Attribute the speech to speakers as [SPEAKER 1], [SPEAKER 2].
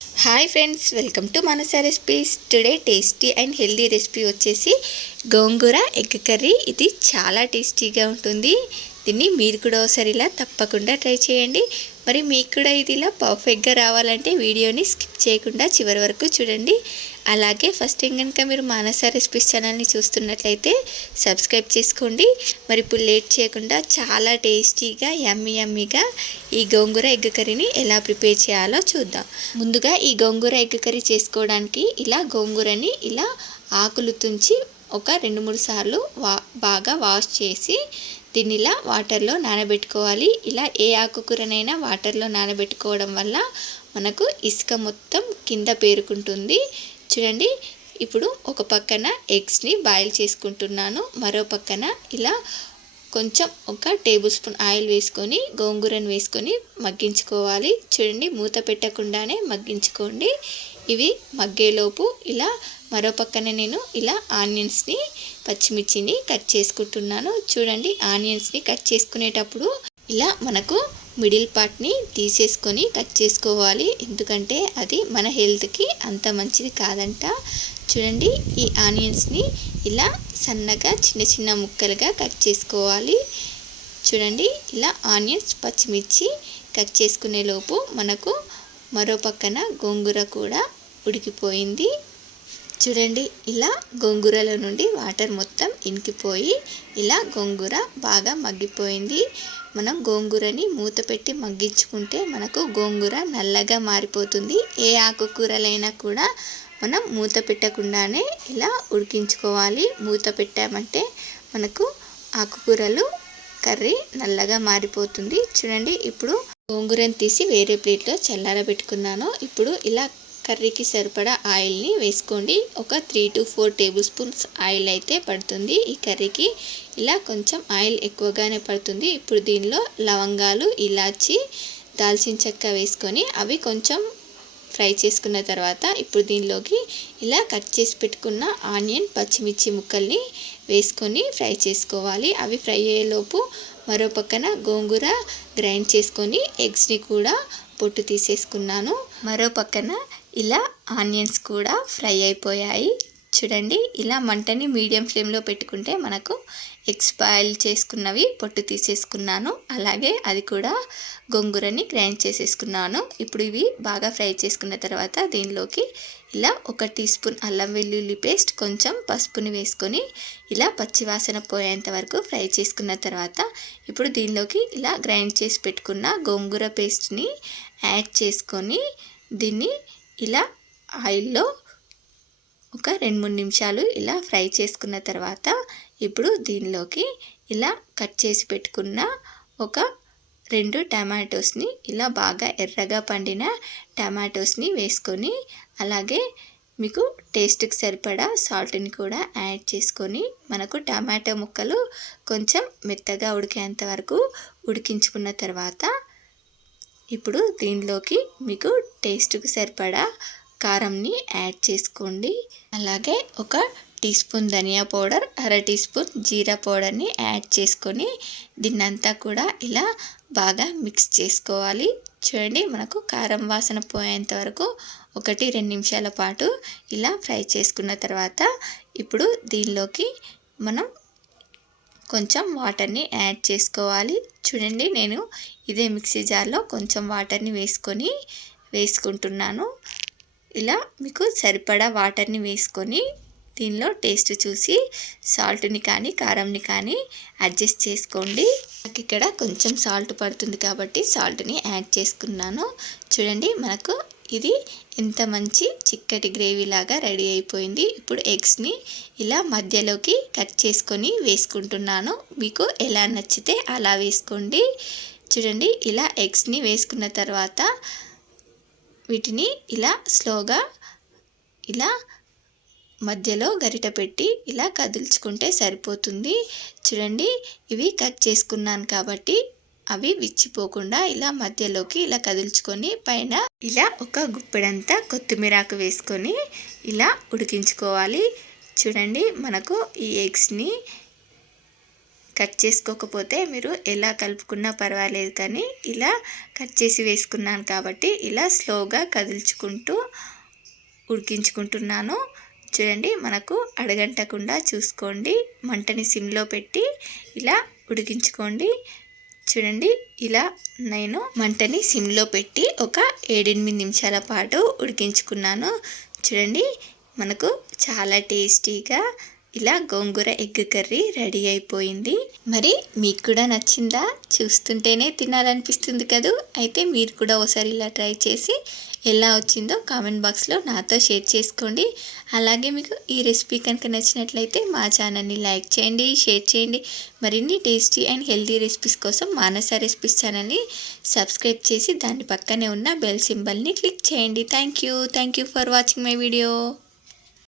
[SPEAKER 1] Hi friends welcome to Manasa recipes today tasty and healthy recipe వచ్చేసి gongura egg curry. ఇది చాలా టేస్టీగా ఉంటుంది. దీన్ని మీరు కూడా ఒకసారి ఇలా తప్పకుండా ట్రై చేయండి. మరి మీకు కూడా ఇది ఇలా పర్ఫెక్ట్గా రావాలంటే వీడియోని స్కిప్ చేయకుండా చివరి వరకు చూడండి. అలాగే ఫస్ట్ టైం కనుక మీరు మానస రెసిపీస్ ఛానల్ని చూస్తున్నట్లయితే సబ్స్క్రైబ్ చేసుకోండి. మరి ఇప్పుడు లేట్ చేయకుండా చాలా టేస్టీగా యమ్మీ యమ్మీగా ఈ గోంగూర ఎగ్ కర్రీని ఎలా ప్రిపేర్ చేయాలో చూద్దాం. ముందుగా ఈ గోంగూర ఎగ్ కర్రీ చేసుకోవడానికి ఇలా గోంగూరని ఇలా ఆకులు తుంచి ఒక రెండు మూడు సార్లు వా బాగా వాష్ చేసి దీన్ని ఇలా వాటర్లో నానబెట్టుకోవాలి. ఇలా ఏ ఆకుకూరనైనా వాటర్లో నానబెట్టుకోవడం వల్ల మనకు ఇసుక మొత్తం కింద పేరుకుంటుంది. చూడండి ఇప్పుడు ఒక పక్కన ఎగ్స్ని బాయిల్ చేసుకుంటున్నాను. మరో పక్కన ఇలా కొంచెం ఒక టేబుల్ స్పూన్ ఆయిల్ వేసుకొని గోంగూరను వేసుకొని మగ్గించుకోవాలి. చూడండి మూత పెట్టకుండానే మగ్గించుకోండి. ఇవి మగ్గేలోపు ఇలా మరో పక్కన నేను ఇలా ఆనియన్స్ని పచ్చిమిర్చిని కట్ చేసుకుంటున్నాను. చూడండి ఆనియన్స్ని కట్ చేసుకునేటప్పుడు ఇలా మనకు మిడిల్ పార్ట్ని తీసేసుకొని కట్ చేసుకోవాలి. ఎందుకంటే అది మన హెల్త్కి అంత మంచిది కాదంట. చూడండి ఈ ఆనియన్స్ని ఇలా సన్నగా చిన్న చిన్న ముక్కలుగా కట్ చేసుకోవాలి. చూడండి ఇలా ఆనియన్స్ పచ్చిమిర్చి కట్ చేసుకునే లోపు మనకు మరో పక్కన గోంగూర కూడా ఉడికిపోయింది. చూడండి ఇలా గోంగూరలో నుండి వాటర్ మొత్తం ఇంకిపోయి ఇలా గోంగూర బాగా మగ్గిపోయింది. మనం గోంగూరని మూత పెట్టి మగ్గించుకుంటే మనకు గోంగూర నల్లగా మారిపోతుంది. ఏ ఆకుకూరలైనా కూడా మనం మూత పెట్టకుండానే ఇలా ఉడికించుకోవాలి. మూత పెట్టామంటే మనకు ఆకుకూరలు కర్రీ నల్లగా మారిపోతుంది. చూడండి ఇప్పుడు గోంగూరని తీసి వేరే ప్లేట్లో చల్లారబెట్టుకున్నాను. ఇప్పుడు ఇలా కర్రీకి సరిపడా ఆయిల్ని వేసుకోండి. ఒక three to four tablespoons oil అయితే పడుతుంది. ఈ కర్రీకి ఇలా కొంచెం ఆయిల్ ఎక్కువగానే పడుతుంది. ఇప్పుడు దీనిలో లవంగాలు ఇలాచి దాల్చిన చెక్క వేసుకొని అవి కొంచెం ఫ్రై చేసుకున్న తర్వాత ఇప్పుడు దీనిలోకి ఇలా కట్ చేసి పెట్టుకున్న ఆనియన్ పచ్చిమిర్చి ముక్కల్ని వేసుకొని ఫ్రై చేసుకోవాలి. అవి ఫ్రై అయ్యేలోపు మరో పక్కన గోంగూర గ్రైండ్ చేసుకొని ఎగ్స్ని కూడా పొట్టు తీసేసుకున్నాను. మరో పక్కన ఇలా ఆనియన్స్ కూడా ఫ్రై అయిపోయాయి. చూడండి ఇలా మంటని మీడియం ఫ్లేమ్లో పెట్టుకుంటే మనకు ఎగ్స్ బాయిల్ చేసుకున్నవి పొట్టు తీసేసుకున్నాను. అలాగే అది కూడా గొంగూరని గ్రైండ్ చేసేసుకున్నాను. ఇప్పుడు ఇవి బాగా ఫ్రై చేసుకున్న తర్వాత దీనిలోకి ఇలా ఒక టీ స్పూన్ అల్లం వెల్లుల్లి పేస్ట్ కొంచెం పసుపుని వేసుకొని ఇలా పచ్చివాసన పోయేంత వరకు ఫ్రై చేసుకున్న తర్వాత ఇప్పుడు దీనిలోకి ఇలా గ్రైండ్ చేసి పెట్టుకున్న గోంగూర పేస్ట్ని యాడ్ చేసుకొని దీన్ని ఇలా ఆయిల్లో ఒక రెండు మూడు నిమిషాలు ఇలా ఫ్రై చేసుకున్న తర్వాత ఇప్పుడు దీనిలోకి ఇలా కట్ చేసి పెట్టుకున్న ఒక రెండు టమాటోస్ని ఇలా బాగా ఎర్రగా పండిన టమాటోస్ని వేసుకొని అలాగే మీకు టేస్ట్కి సరిపడా సాల్ట్ని కూడా యాడ్ చేసుకొని మనకు టమాటో ముక్కలు కొంచెం మెత్తగా ఉడికేంత వరకు ఉడికించుకున్న తర్వాత ఇప్పుడు దీనిలోకి మీకు టేస్ట్కి సరిపడా కారంని యాడ్ చేసుకోండి. అలాగే ఒక టీ స్పూన్ ధనియా పౌడర్ అర టీ స్పూన్ జీరా పౌడర్ని యాడ్ చేసుకొని దీన్నంతా కూడా ఇలా బాగా మిక్స్ చేసుకోవాలి. చూడండి మనకు కారం వాసన పోయేంత వరకు ఒకటి రెండు నిమిషాల పాటు ఇలా ఫ్రై చేసుకున్న తర్వాత ఇప్పుడు దీనిలోకి మనం కొంచెం వాటర్ని యాడ్ చేసుకోవాలి. చూడండి నేను ఇదే మిక్సీ జార్లో కొంచెం వాటర్ని వేసుకొని వేసుకుంటున్నాను. ఇలా మీకు సరిపడా వాటర్ని వేసుకొని దీనిలో టేస్ట్ చూసి సాల్ట్ని కానీ కారంని కానీ అడ్జస్ట్ చేసుకోండి. నాకు ఇక్కడ కొంచెం సాల్ట్ పడుతుంది కాబట్టి సాల్ట్ని యాడ్ చేసుకున్నాను. చూడండి మనకు ఇది ఎంత మంచి చిక్కటి గ్రేవీ లాగా రెడీ అయిపోయింది. ఇప్పుడు ఎగ్స్ని ఇలా మధ్యలోకి కట్ చేసుకొని వేసుకుంటున్నాను. మీకు ఎలా నచ్చితే అలా వేసుకోండి. చూడండి ఇలా ఎగ్స్ని వేసుకున్న తర్వాత వీటిని ఇలా స్లోగా ఇలా మధ్యలో గరిట పెట్టి ఇలా కదుల్చుకుంటే సరిపోతుంది. చూడండి ఇవి కట్ చేసుకున్నాను కాబట్టి అవి విచ్చిపోకుండా ఇలా మధ్యలోకి ఇలా కదుల్చుకొని పైన ఇలా ఒక గుప్పెడంతా కొత్తిమీరాకు వేసుకొని ఇలా ఉడికించుకోవాలి. చూడండి మనకు ఈ ఎగ్స్ని కట్ చేసుకోకపోతే మీరు ఎలా కలుపుకున్నా పర్వాలేదు కానీ ఇలా కట్ చేసి వేసుకున్నాను కాబట్టి ఇలా స్లోగా కదుల్చుకుంటూ ఉడికించుకుంటున్నాను. చూడండి మనకు అడగంటకుండా చూసుకోండి. మంటని సిమ్లో పెట్టి ఇలా ఉడికించుకోండి. చూడండి ఇలా నేను మంటని సిమ్లో పెట్టి ఒక ఏడెనిమిది నిమిషాల పాటు ఉడికించుకున్నాను. చూడండి మనకు చాలా టేస్టీగా ఇలా గోంగూర ఎగ్ కర్రీ రెడీ అయిపోయింది. మరి మీకు కూడా నచ్చిందా? చూస్తుంటేనే తినాలనిపిస్తుంది కదూ? అయితే మీరు కూడా ఒకసారి ఇలా ట్రై చేసి ఎలా వచ్చిందో కామెంట్ బాక్స్లో నాతో షేర్ చేసుకోండి. అలాగే మీకు ఈ రెసిపీ కనుక నచ్చినట్లయితే మా ఛానల్ని లైక్ చేయండి షేర్ చేయండి. మరిన్ని టేస్టీ అండ్ హెల్తీ రెసిపీస్ కోసం మానస రెసిపీస్ ఛానల్ని సబ్స్క్రైబ్ చేసి దాని పక్కనే ఉన్న బెల్ సింబల్ని క్లిక్ చేయండి. Thank you thank you for watching my video.